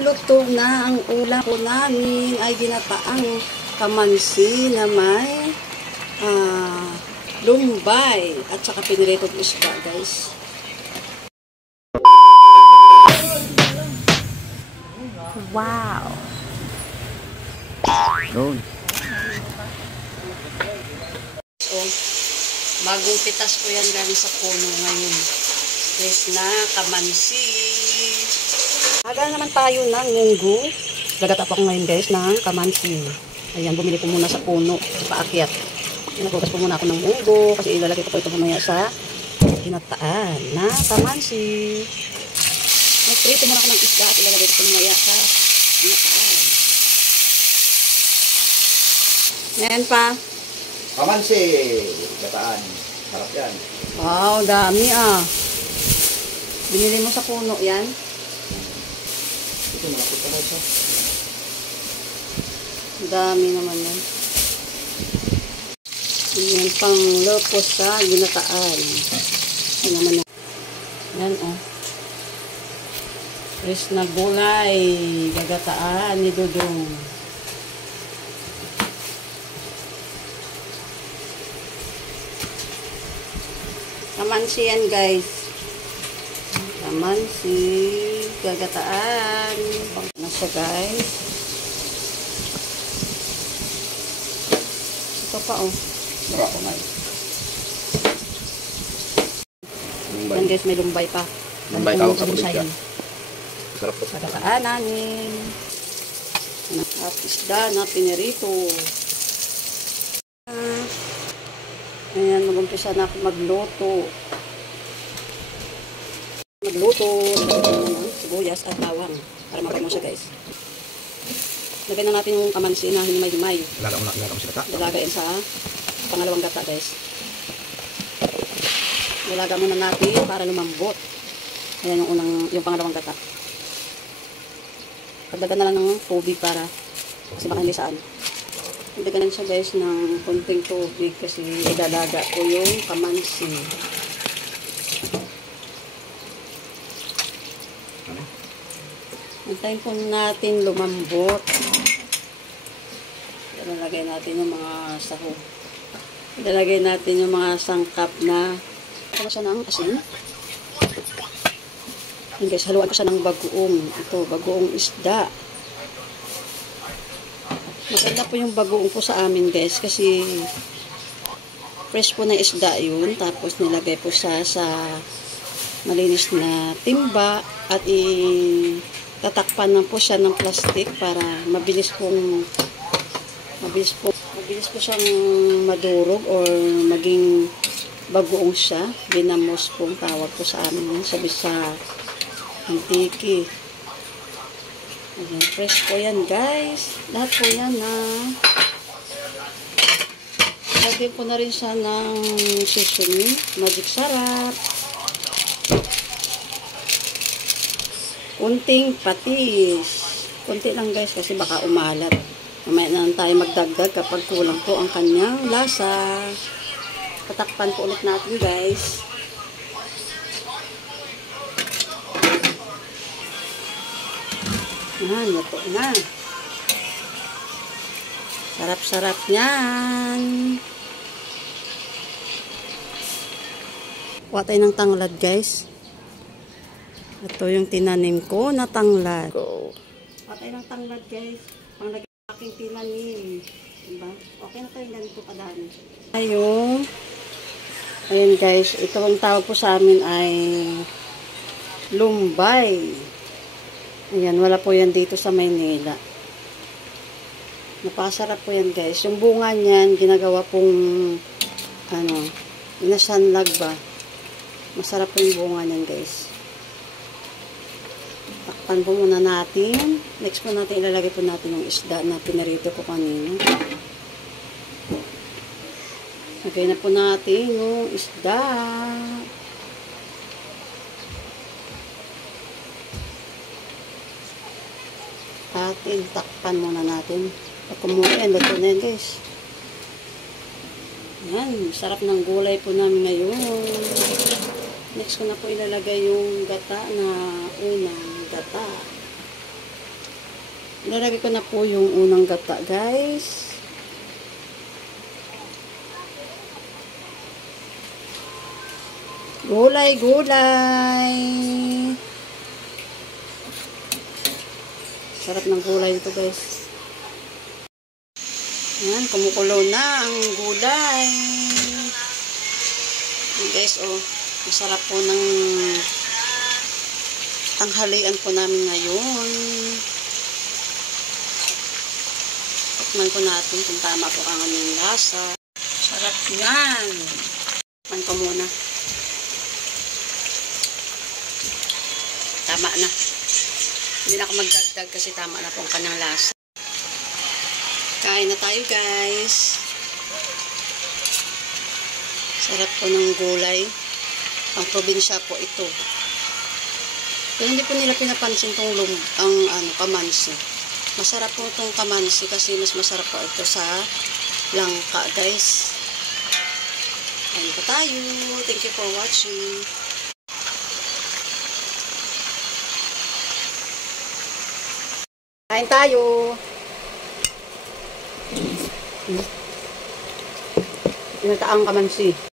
luto na ang ulam po namin ay ginataang kamansi na may lumbay at saka piniritong isda, guys. Wow! So, bagong pitas ko yan galing sa puno ngayon. Guys na kamansi. Haga naman tayo ng munggo. Gagata po ako ngayon, guys, ng kamansi. Ayan, bumili po muna sa puno, paakyat. Nagugas po muna ako ng munggo kasi ilalagay ko po ito mamaya sa ginataan na kamansi. Nagprito muna ako ng isda at ilalagay ko mamaya sa ginataan. Ayan pa. Kamansi, gataan. Harap yan. Wow, dami ah. Binili mo sa puno yan? Ito, malapit ka na siya. Dami naman yan. Yan pang lopos sa ginataan. Yan naman yan. Yan oh. Fresh na gulay. Gagataan ni Dudong. Kamansi yan, guys. Kamansi. Gagataan. Pang na siya, guys. Ito pa, oh. Mara ko na. Yan, guys, may lumbay pa. Lumbay tawag sa probinsya. Sarap po. Gagataan namin. At isda na pinirito. Ayan, mag-umpisa na ako magluto. Sibuyas at bawang. Para mapay mo siya, guys. Lagay na natin yung kamansi na hinimay-himay. Ilaga mo sa gata. Ilagay sa pangalawang gata, guys. Ilaga muna natin para lumambot. Ayan yung pangalawang gata. Pagdagan na lang ng tubig para kasi baka hindi saan. Dagdagan siya, guys, ng konting tubig kasi idalaga ko yung kamansi. Antayin po natin lumambot. Ilalagay natin yung mga sahog. Ilalagay natin yung mga sangkap na ano siya ng asin. Yan, guys, haluan ko siya ng bagoong. Ito, bagoong isda. Maganda po yung bagoong po sa amin, guys, kasi fresh po na isda yun. Tapos nilagay po siya sa malinis na timba at tatakpan lang po siya ng plastic para mabilis po siyang madurog or maging bagoong siya. Binamos po ang tawag po sa amin. Sabi sa antiki. Ayan, fresh po yan, guys. Lahat po yan na lagyan po na rin siya ng seasoning. Magic sarap. Kunting patis. Kunti lang, guys, kasi baka umalat. Mamaya na lang tayo magdagdag kapag kulang po ang kanyang lasa. Patakpan po ulit natin, guys. Yan, luto na. Sarap-sarap yan. Kuha tayo ng tanglad, guys. Ito yung tinanim ko na tanglad. Kuha tayo ng tanglad, guys. Panglagay aking tinanim. Diba? Okay na tayo ganito kadami. Ayan, guys. Ito ang tawag po sa amin ay lumbay. Ayan, wala po yan dito sa Maynila. Napasarap po yan, guys. Yung bunga niyan, ginagawa pong inasanlag ba. Masarap po yung bunga niyan, guys. Takpan po muna natin. Next po natin, ilalagay po natin yung isda na pinarito ko kanina. Lagay na po natin yung isda. Atin, takpan muna natin. Pag kumuha yan, luto na yan, guys. Yan, sarap ng gulay po namin ngayon. Next ko na po ilalagay yung gata na unang gata. Nilagay ko na po yung unang gata, guys. Gulay, gulay. Sarap ng gulay ito, guys. Yan, kumukulo na ang gulay. Yan, guys, oh. Masarap po ng tanghalian po namin ngayon. Tikman ko natin kung tama po ang aming lasa. Sarap yan. Tikman ko muna. Tama na. Hindi na ako magdagdag kasi tama na po ang kanyang lasa. Kain na tayo, guys. Sarap po ng gulay. Ang probinsya po ito. Pero hindi po nila pinapansin tong kamansi. Masarap po itong kamansi kasi mas masarap po ito sa langka, guys. Kain pa tayo. Thank you for watching. Kain tayo. Inataang kamansi.